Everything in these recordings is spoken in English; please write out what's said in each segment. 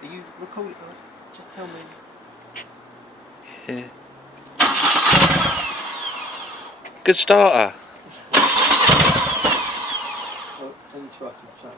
Are you recording? Just tell me. Yeah. Good starter. Oh, can you try some chat?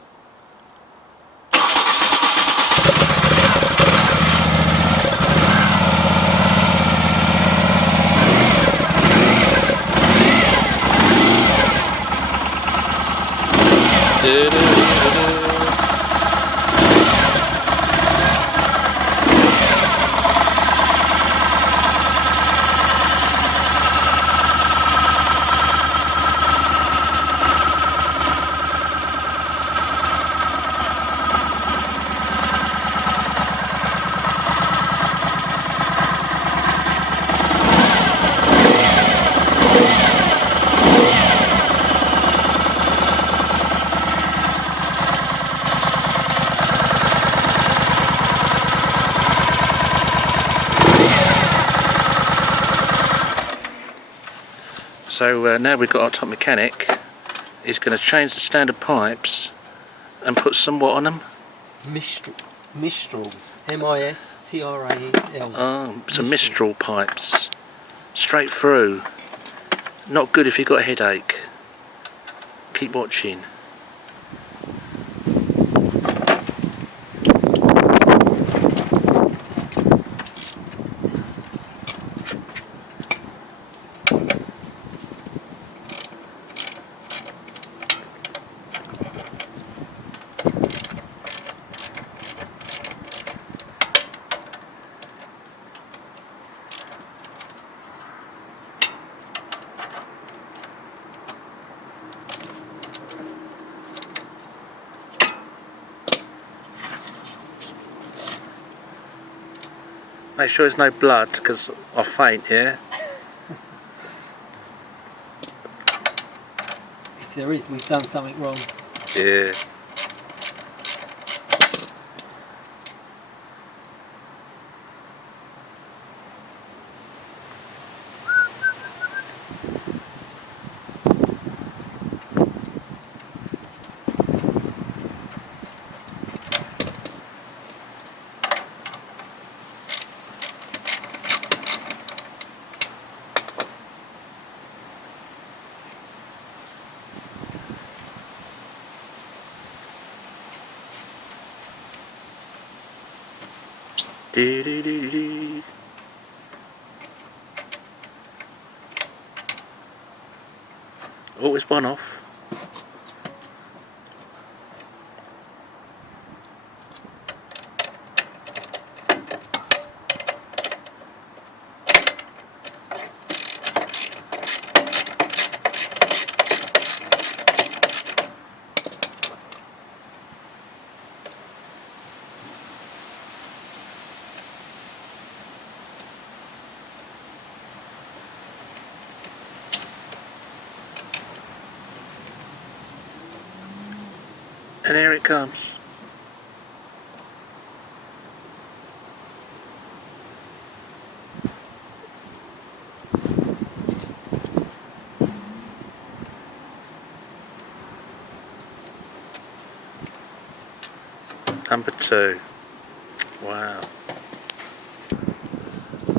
So now we've got our top mechanic. He's going to change the standard pipes and put some what on them? Mistrals. M-I-S-T-R-A-L. Oh, some Mistral pipes. Straight through. Not good if you've got a headache. Keep watching. Make sure there's no blood, because I faint, yeah? If there is, we've done something wrong. Yeah. Dee dee dee dee. Oh, it's one off. And here it comes. Number 2. Wow.